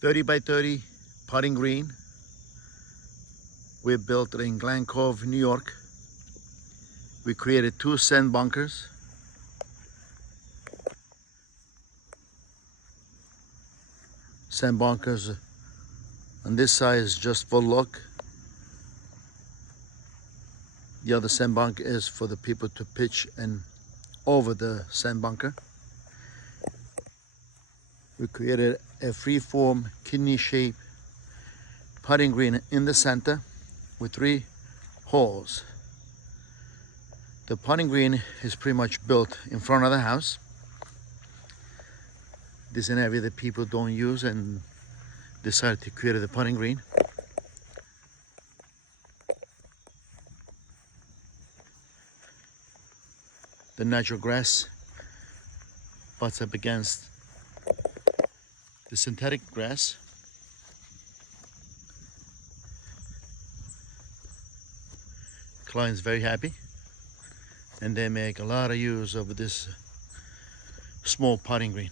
30 by 30 putting green. We built it in Glen Cove, New York. We created 2 sand bunkers. Sand bunkers on this side is just for look. The other sand bunker is for the people to pitch and over the sand bunker. We created a free-form kidney-shaped putting green in the center with 3 holes. The putting green is pretty much built in front of the house. This is an area that people don't use and decided to create the putting green. The natural grass butts up against the synthetic grass. Client's very happy, and they make a lot of use of this small putting green.